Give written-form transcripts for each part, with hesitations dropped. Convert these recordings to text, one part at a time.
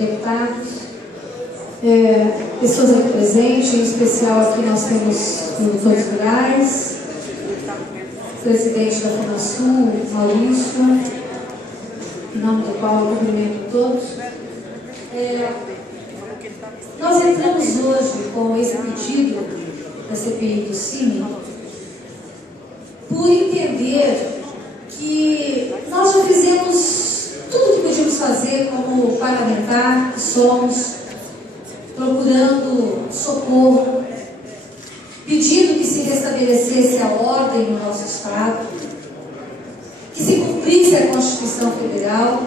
deputados, pessoas aqui presentes, em especial aqui nós temos produtores rurais, presidente da FUNASUL, Maurício, em nome do qual eu cumprimento todos. Nós entramos hoje com esse pedido da CPI do CIMI por entender que nós já fizemos tudo o que podíamos fazer como parlamentar que somos, procurando socorro, pedindo que se restabelecesse a ordem no nosso Estado, que se cumprisse a Constituição Federal.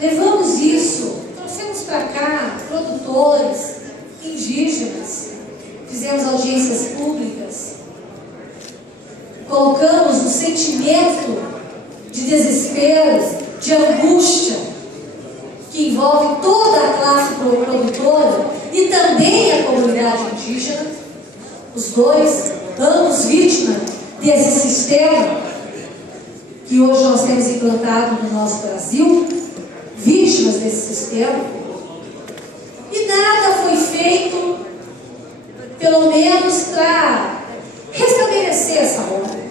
Levamos isso, trouxemos para cá produtores, indígenas, fizemos audiências públicas, colocamos um sentimento de desespero, de angústia, que envolve toda a classe produtora e também a comunidade indígena, os dois, ambos vítimas desse sistema que hoje nós temos implantado no nosso Brasil, vítimas desse sistema, e nada foi feito, pelo menos para restabelecer essa ordem.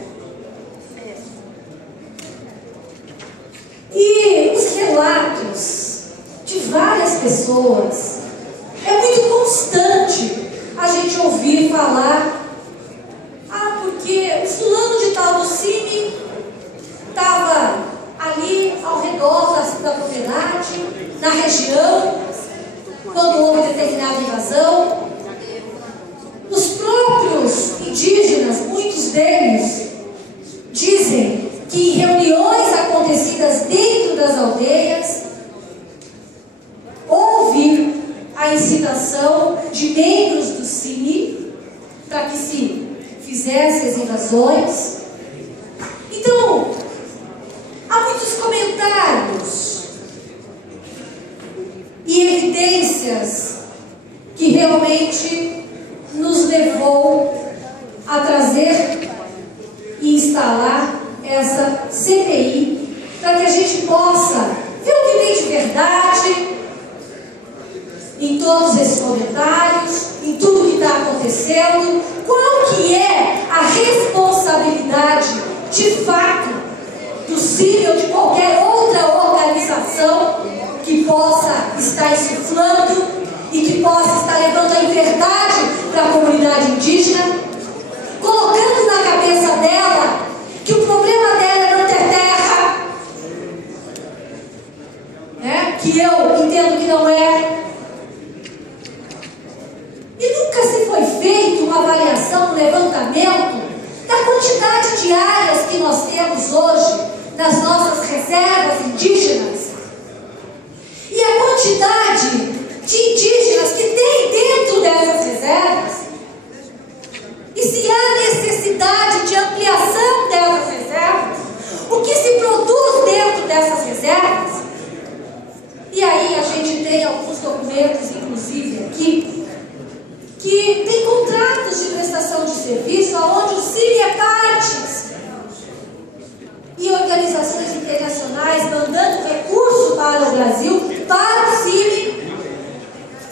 E os relatos de várias pessoas, é muito constante a gente ouvir falar: ah, porque o fulano de tal do CIMI estava ali ao redor da propriedade, na região, quando houve determinada invasão. Os próprios indígenas, muitos deles, dizem que em reuniões acontecidas dentro das aldeias, houve a incitação de membros do CIMI para que se fizesse as invasões. Então, há muitos comentários e evidências que realmente nos levou a trazer e instalar essa CPI para que a gente possa ver o que tem de verdade em todos esses comentários, em tudo que está acontecendo, qual que é a responsabilidade de fato do CIMI ou de qualquer outra organização que possa estar insuflando e que possa estar levando a inverdade para a comunidade indígena, colocando na cabeça dela que o problema dela é não ter terra, né? Que eu entendo que não é. E nunca se foi feito uma avaliação, um levantamento da quantidade de áreas que nós temos hoje nas nossas reservas indígenas e a quantidade de indígenas que tem dentro dessas reservas, e se há necessidade de ampliação dessas reservas, o que se produz dentro dessas reservas. E aí a gente tem alguns documentos, inclusive aqui, que tem contratos de prestação de serviço onde o CIMI é parte, e organizações internacionais mandando recurso para o Brasil, para o CIMI,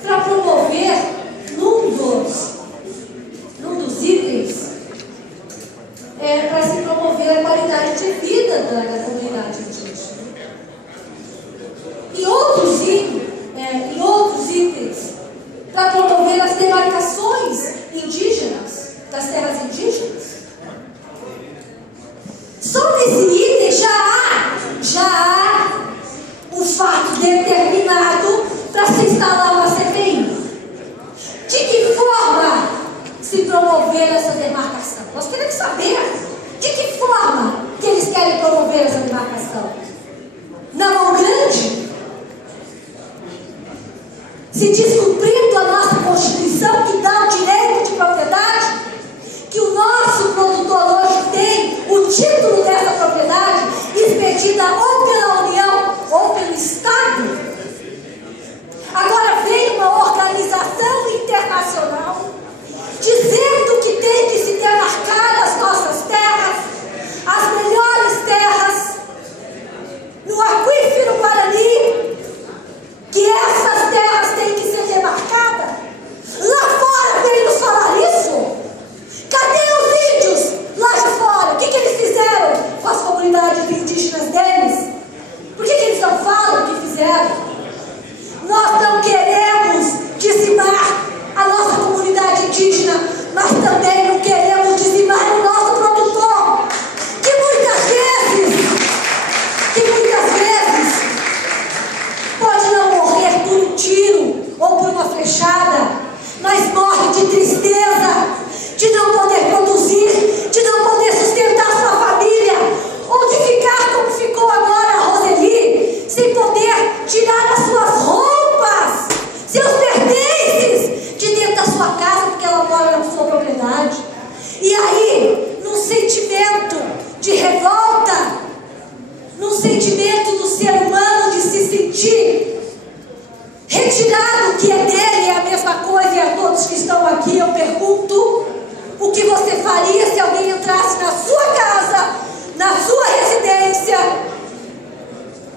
para promover num dos itens, para se promover a qualidade de vida da comunidade indígena. E outros itens, para promover as demarcações indígenas, das terras indígenas. Só nesse item já há um fato determinado para se instalar uma CPI. De que forma se promover essa demarcação? Nós queremos saber de que forma que eles querem promover essa demarcação. Na mão grande? Se descumprindo a nossa Constituição, que dá o direito de propriedade, que o nosso produtor hoje tem o título dessa propriedade expedida ou pela União ou pelo Estado. Agora vem uma organização internacional dizendo que tem que se demarcar as nossas terras, as melhores terras, no aquífero Guarani,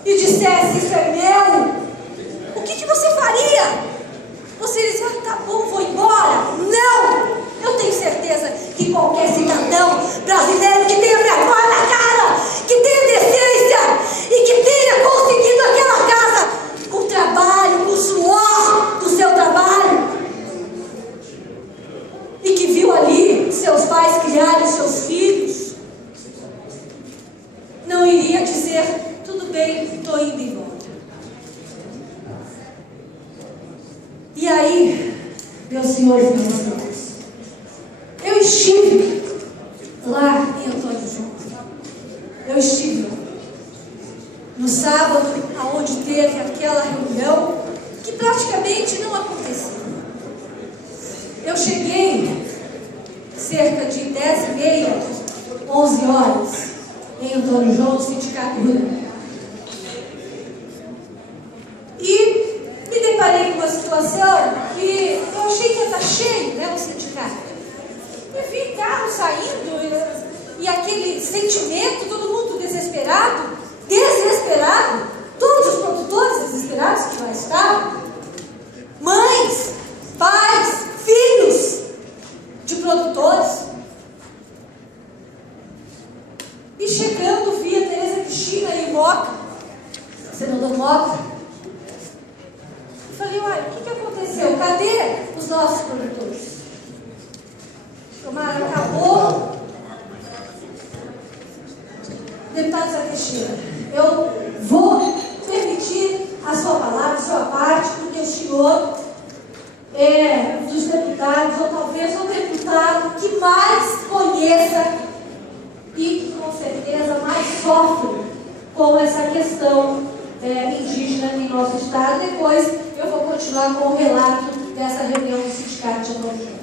e dissesse: isso é meu, o que você faria? Você diz: ah, tá bom, vou embora. Não! Eu tenho certeza que qualquer cidadão brasileiro que tenha vergonha na cara, que tenha decência e que tenha conseguido aquela casa com trabalho, com suor do seu trabalho, e que viu ali seus pais criarem seus filhos, não iria dizer: tudo bem, estou indo embora. E aí, meus senhores e minhas senhoras, eu estive lá em Antônio João. Eu estive lá no sábado, aonde teve aquela reunião que praticamente não aconteceu. Eu cheguei cerca de 10h30, 11 horas, em Antônio João, no Sindicato Rural. E me deparei com uma situação que eu achei que ia estar cheio, né, o sindicato. Eu vi carro saindo e aquele sentimento, todo mundo desesperado, todos os produtores desesperados que lá estavam, mães, pais, filhos de produtores. E chegando, vi a Tereza Cristina e o Moca, senador Moca. Falei: olha, o que aconteceu? Cadê os nossos produtores? Tomara, acabou. Deputado Zé Teixeira, eu vou permitir a sua palavra, a sua parte, porque o senhor é dos deputados, ou talvez o deputado que mais conheça e, com certeza, mais sofre com essa questão indígena em nosso estado. Depois eu vou continuar com o relato dessa reunião do Sindicato de Antônio João.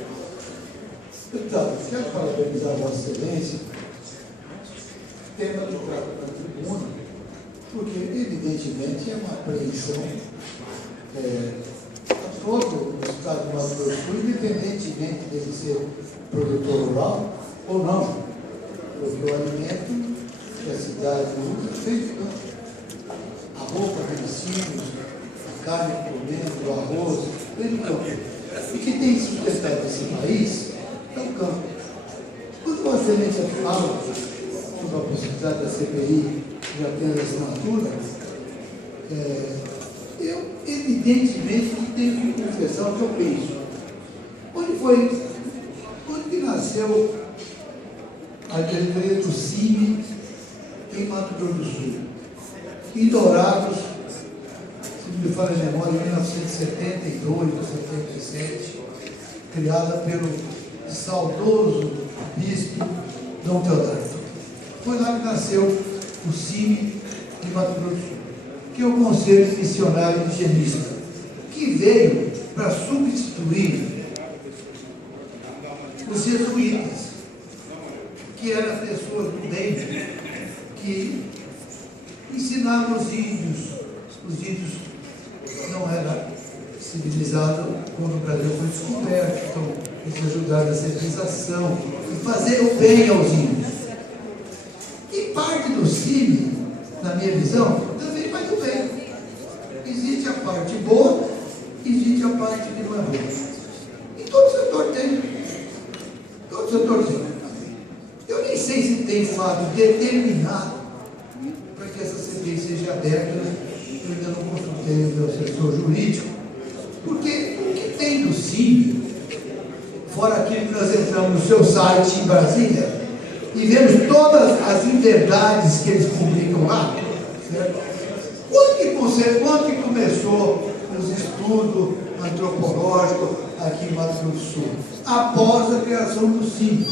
Deputado, quero parabenizar a Vossa Excelência, tema do trato da tribuna, porque evidentemente é uma apreensão a todo o estado do Mato Grosso do Sul, independentemente dele ser produtor rural ou não, porque o alimento que a cidade usa é feito de campo. A roupa, medicinos, a carne comendo, o arroz, feito de campo. O que tem sustentado esse país é o campo. Quando Vossa Excelência fala sobre a possibilidade da CPI já tendo assinatura, eu evidentemente tenho que confessar o que eu penso. Onde que nasceu a diretoria do CIMI em Mato Grosso do Sul? Em Dourados, se não me falha a memória, em 1972 ou 77, criada pelo saudoso bispo Dom Teodardo. Foi lá que nasceu o CIMI de Mato Grosso do Sul, que é o Conselho Missionário Indigenista, que veio para substituir os jesuítas, que eram pessoas do bem, que ensinavam os índios. Os índios não eram civilizados quando o Brasil foi descoberto, então eles ajudaram na civilização e fazer o bem aos índios. E parte do CIMI, na minha visão, também faz o bem. Existe a parte boa, existe a parte que não é boa. E todo setor tem. Todo setor tem. Eu nem sei se tem fato determinado para que essa CPI seja aberta. Eu ainda não consultei o meu assessor jurídico, porque o que tem do CIMI, fora aquilo que nós entramos no seu site em Brasília, e vemos todas as inverdades que eles publicam lá, certo? Quando que começou os estudos antropológicos aqui em Mato Grosso do Sul? Após a criação do CIMI,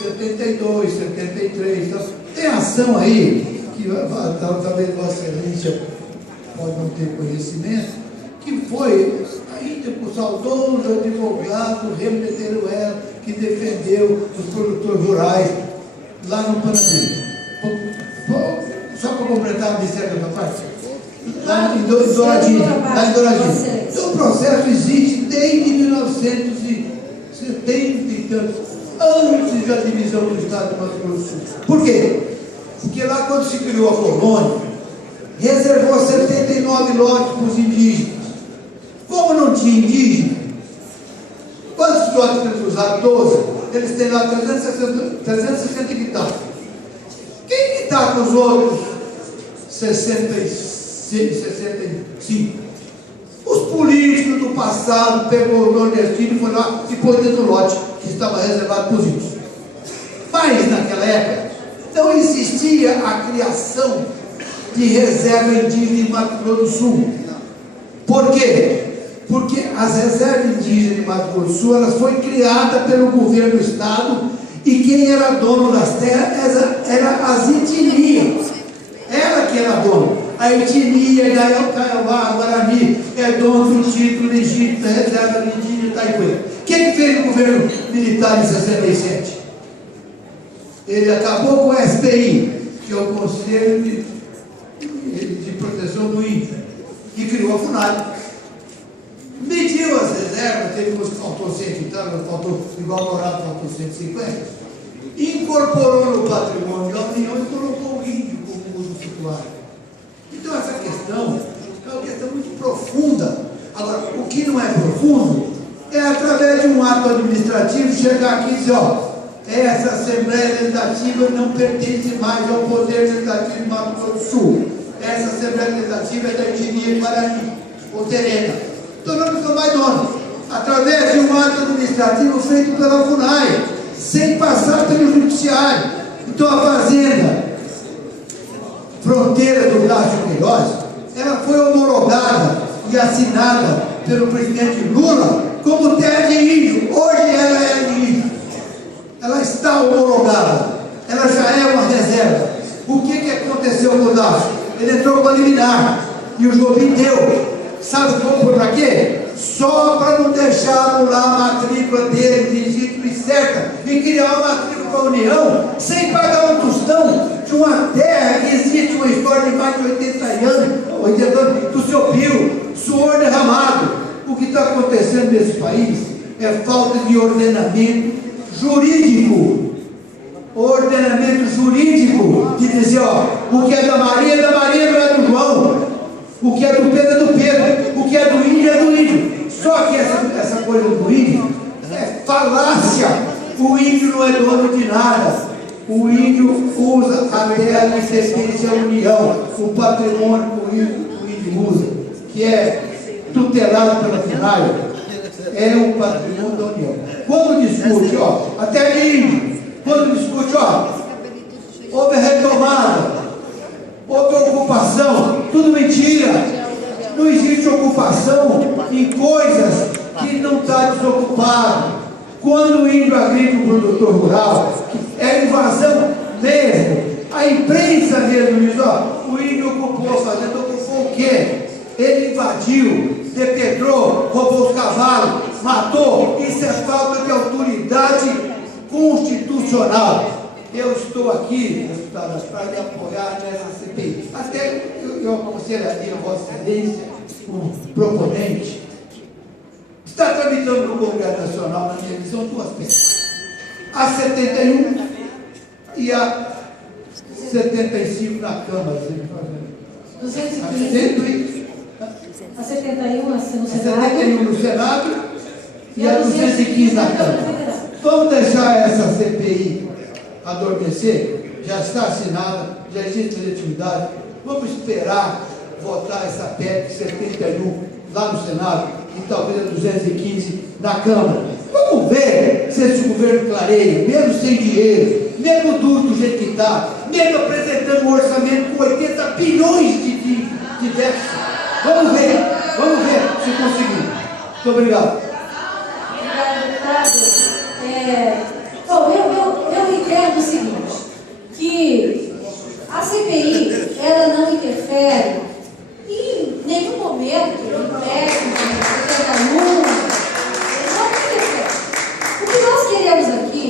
72, 73, então, tem ação aí, que talvez Vossa Excelência pode não ter conhecimento, que foi ainda por o saudoso advogado Remo de Teruel, que defendeu os produtores rurais lá no Panambi. Só para completar o Ministério da parte, lá em Douradinho. Então o processo existe desde 1970 e tantos, antes da divisão do Estado do Mato Grosso do Sul. Por quê? Porque lá quando se criou a colônia, reservou 79 lotes para os indígenas. Como não tinha indígena, quantos lotes eles usaram? 12. Eles têm lá 360 hectares. Quem que está com os outros 65? Os políticos do passado pegou o nordestino e foi lá e pôs dentro do lote que estava reservado para os índios. Mas naquela época não existia a criação de reserva indígena em Mato Grosso do Sul. Por quê? Porque as reservas indígenas de Mato Grosso do Sul, elas foram criadas pelo governo do estado, e quem era dono das terras era as etnias. Ela que era dona. A etnia, Kaiowá, Guarani, é dono do título legítimo da reserva indígena de Itaipuã. Quem fez o governo militar em 67? Ele acabou com o SPI, que é o Conselho de Proteção do Índio, e criou a FUNAI. Mediu as reservas, teve uns que faltou 100 hectares, faltou, igual Dourado, faltou 150, incorporou no patrimônio da União e colocou o índio como uso frutuário. Então essa questão é uma questão muito profunda. Agora, o que não é profundo é através de um ato administrativo chegar aqui e dizer, ó, essa Assembleia Legislativa não pertence mais ao Poder Legislativo de Mato Grosso do Sul. Essa Assembleia Legislativa é da etnia Guarani, ou Terena. Então não são mais donos. Através de um ato administrativo feito pela FUNAI, sem passar pelo Judiciário. Então a Fazenda Fronteira do Lácio Queiroz, ela foi homologada e assinada pelo presidente Lula como terra de índio. Hoje ela é de índio. Ela está homologada. Ela já é uma reserva. O que aconteceu com o Lácio? Ele entrou com a liminar e o Jobim deu. Sabe como? Para quê? Só para não deixar anular a matrícula dele, legítima e certa, e criar uma matrícula para a União, sem pagar um tostão de uma terra que existe uma história de mais de 80 anos do seu pio, suor derramado. O que está acontecendo nesse país é falta de ordenamento jurídico. Ordenamento jurídico de dizer, ó, o que é da Maria, não é do João. O que é do Pedro é do Pedro, o que é do índio é do índio. Só que essa coisa do índio é falácia. O índio não é dono de nada. O índio usa a terra que pertence à União, o patrimônio que o índio usa, que é tutelado pela FUNAI, é o patrimônio da União. Quando discute, ó, até de índio, quando discute, ó, houve retomada, houve ocupação, tudo mentira. Não existe ocupação em coisas que não está desocupado. Quando o índio agride o produtor rural, é invasão mesmo. A imprensa mesmo diz, ó, o índio ocupou a fazenda, ocupou o quê? Ele invadiu, depedrou, roubou os cavalos, matou. Isso é falta de autoridade constitucional. Eu estou aqui, deputadas, para lhe apoiar nessa CPI. Até eu aconselharia a Vossa Excelência, o proponente, está tramitando no Congresso Nacional, na minha visão, duas peças. A 71 e a 75 na Câmara. 215. A 71 no Senado. A 71 no Senado e a 215 na Câmara. Vamos deixar essa CPI adormecer, já está assinada, já existe legitimidade. Vamos esperar votar essa PEC 71 lá no Senado e talvez a 215 na Câmara. Vamos ver se esse governo clareia, mesmo sem dinheiro, mesmo duro do jeito que está, mesmo apresentando um orçamento com 80 bilhões de déficit. Vamos ver se conseguimos. Muito obrigado. Bom, eu entendo o seguinte, que a CPI, ela não interfere em nenhum momento no técnico, no 71, não interfere. O que nós queremos aqui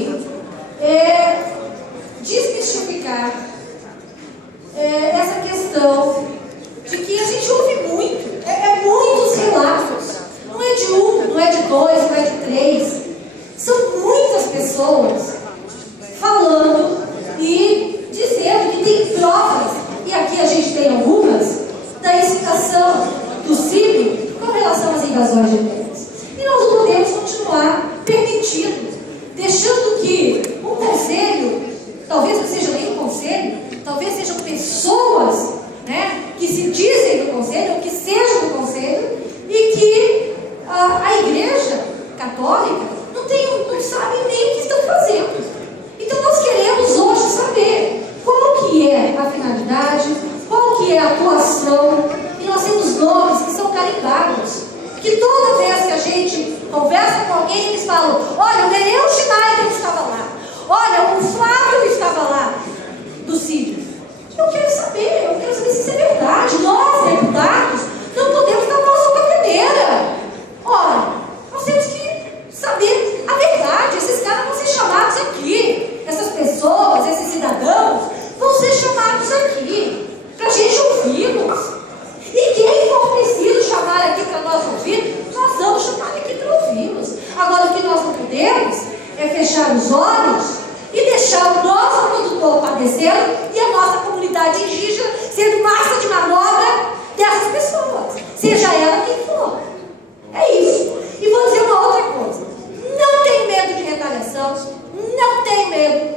é desmistificar essa questão de que a gente ouve muito, muitos relatos, não é de um, não é de dois, não é de três. São muitas pessoas falando e dizendo que tem provas, e aqui a gente tem algumas, invasões de terras. E nós não podemos continuar permitindo, deixando que um conselho, talvez não seja nem um conselho, talvez sejam pessoas, né, que se dizem do conselho, ou que sejam do conselho, e que a Igreja Católica não sabe nem o que estão fazendo. Então nós queremos hoje saber qual que é a finalidade, qual que é a atuação, e nós temos nomes que são carimbados, que toda vez que a gente conversa com alguém, eles falam: olha, o Nereu Schneider estava lá, olha, o Flávio estava lá, do Sírio. Eu quero saber se isso é verdade. Nós, deputados, não podemos dar uma sopa primeira. Olha, nós temos que saber a verdade. Esses caras vão ser chamados aqui, essas pessoas, esses cidadãos, vão ser chamados aqui, para a gente ouvi-los. E quem for preciso chamar aqui para nós ouvir, nós vamos chamar aqui para ouvi-los. Agora, o que nós não podemos é fechar os olhos e deixar o nosso produtor padecendo e a nossa comunidade indígena sendo massa de manobra dessas pessoas, seja ela quem for. É isso. E vou dizer uma outra coisa: não tenho medo de retaliação, não tenho medo,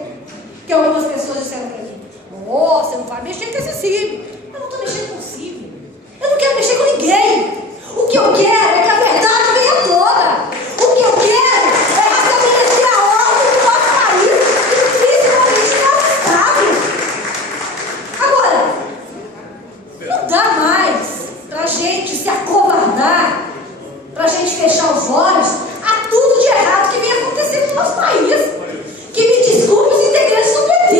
que algumas pessoas disseram para mim: oh, você não vai mexer com esse Sírio. Eu não estou mexendo com o Sírio, eu não quero mexer com ninguém. O que eu quero é que a verdade venha à tona. O que eu quero é restabelecer a ordem do nosso país, principalmente no nosso estado. Agora, não dá mais para a gente se acovardar, para a gente fechar os olhos a tudo de errado que vem acontecendo no nosso país. Que me desculpem os integrantes do PT,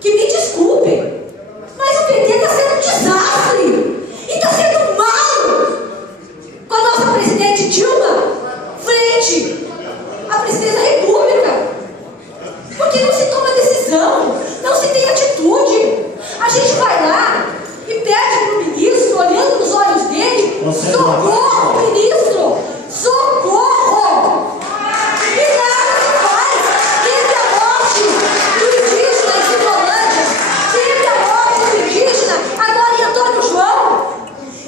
que me desculpem, mas o PT está sendo um desastre e está sendo mal com a nossa presidente Dilma frente à presidência da República, porque não se toma decisão, não se tem atitude. A gente vai lá e pede para o ministro, olhando nos olhos dele: socorro, ministro, socorro! E nada se faz. Teve a morte do indígena em Finlândia, teve a morte do indígena agora em Antônio João.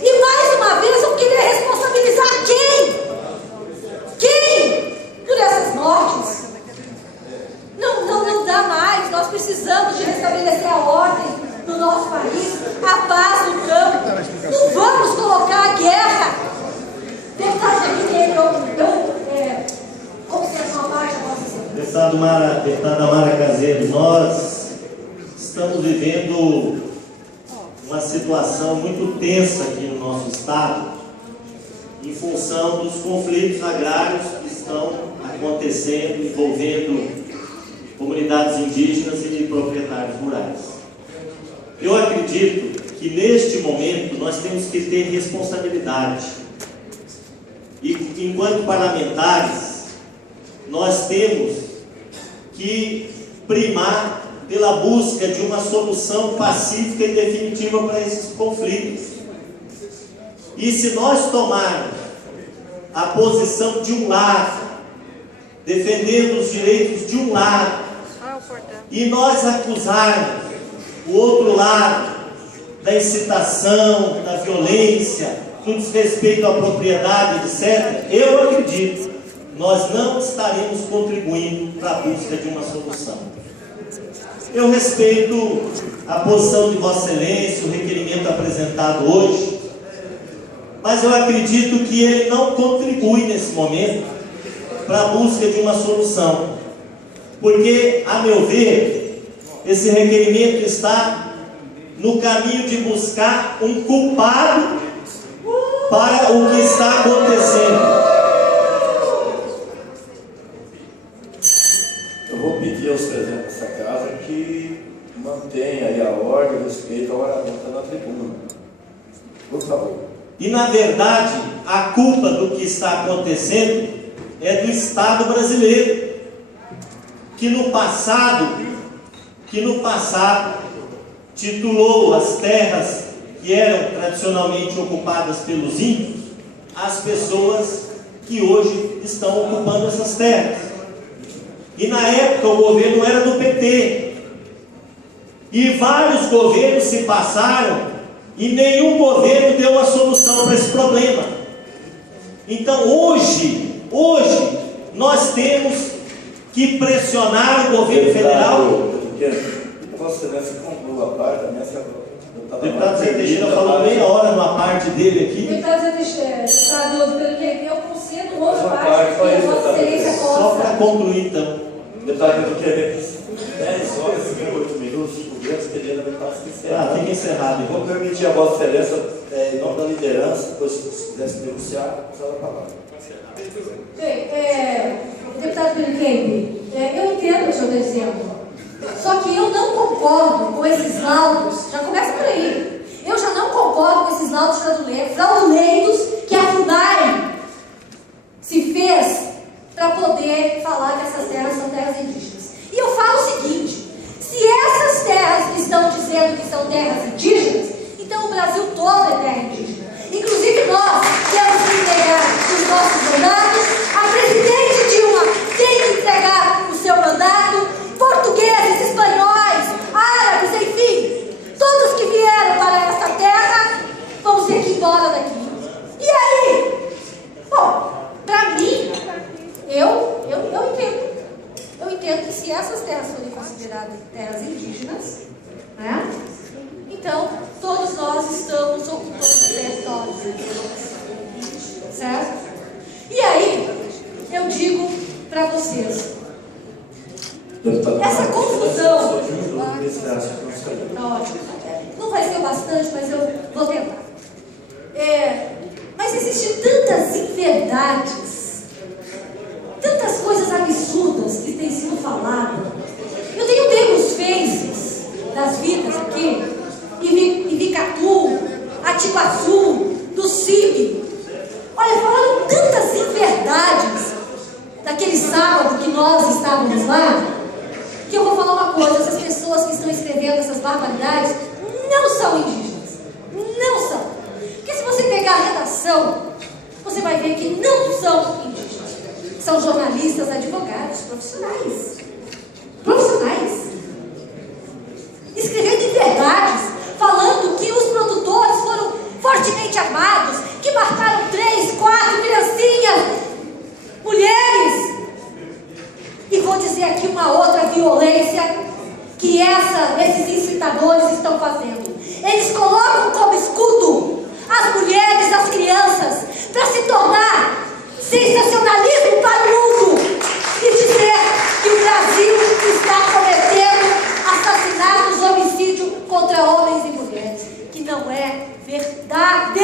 E mais uma vez eu queria responsabilizar quem? Quem? Por essas mortes. Não dá mais. Nós precisamos de restabelecer a ordem no nosso país, a paz no campo. Não vamos colocar a guerra. Deputado Deputada Mara Caseiro, nós estamos vivendo uma situação muito tensa aqui no nosso estado, em função dos conflitos agrários que estão acontecendo, envolvendo comunidades indígenas e de proprietários rurais. Eu acredito que neste momento nós temos que ter responsabilidade. E enquanto parlamentares, nós temos que primar pela busca de uma solução pacífica e definitiva para esses conflitos. E se nós tomarmos a posição de um lado, defendendo os direitos de um lado, e nós acusarmos o outro lado da incitação, da violência, do desrespeito à propriedade, etc., eu acredito, nós não estaremos contribuindo para a busca de uma solução. Eu respeito a posição de Vossa Excelência, o requerimento apresentado hoje, mas eu acredito que ele não contribui nesse momento para a busca de uma solução, porque, a meu ver, esse requerimento está no caminho de buscar um culpado para o que está acontecendo. Eu vou pedir aos presentes dessa casa que mantenha aí a ordem e o respeito à hora que está na tribuna. Por favor. E, na verdade, a culpa do que está acontecendo é do Estado brasileiro, que no passado titulou as terras que eram tradicionalmente ocupadas pelos índios, as pessoas que hoje estão ocupando essas terras. E na época o governo era do PT. E vários governos se passaram e nenhum governo deu uma solução para esse problema. Então hoje, nós temos que pressionar o governo federal. Vossa Excelência conclua a parte da minha O deputado Zé Teixeira falou meia hora numa parte dele aqui. Deputado Zé Teixeira, deputado pelo que eu concedo outra Uma parte, parte, só que isso, Vossa Excelência Só para possa. concluir então. Deputado, eu queria 10 horas e 58 minutos, o governo expedindo a metade Ah, fica encerrado Vou então. permitir a Vossa Excelência, em nome da liderança, depois se quisesse negociar, usar a palavra. Bem, deputado Peliquempe, eu entendo o que o senhor está dizendo. Só que eu não concordo com esses laudos, já começa por aí. Eu já não concordo com esses laudos fraudulentos que a FUNAI se fez para poder falar que essas terras são terras indígenas. E eu falo o seguinte: se essas terras que estão dizendo que são terras indígenas, então o Brasil todo é terra indígena. Inclusive nós temos que entregar os nossos mandatos, a presidente Dilma tem que entregar o seu mandato, portugueses, espanhóis, árabes, enfim, todos que vieram para essa terra vão ter que ir embora daqui. E aí? Bom, para mim, eu entendo. Eu entendo que se essas terras forem consideradas terras indígenas, né? Então, todos nós estamos ocupando territórios, certo? E aí, eu digo para vocês, essa confusão, tá ótimo, não vai ser o bastante, mas eu vou tentar. Mas existem tantas inverdades, tantas coisas absurdas que têm sido faladas. Eu tenho pego os faces das vidas aqui, Ivicatu, Atibaçu, do CIB. Olha, falaram tantas inverdades daquele sábado que nós estávamos lá, que eu vou falar uma coisa: essas pessoas que estão escrevendo essas barbaridades não são indígenas. Não são. Porque se você pegar a redação, você vai ver que não são indígenas. São jornalistas, advogados, profissionais. Escrevendo inverdades, falando que os produtores foram fortemente armados, que mataram 3, 4 criancinhas, mulheres. E vou dizer aqui uma outra violência que esses incitadores estão fazendo. Eles colocam como escudo as mulheres, as crianças, para se tornar sensacionalismo para o mundo e dizer que o Brasil está cometendo assassinatos, homicídio contra homens e mulheres, que não é verdade.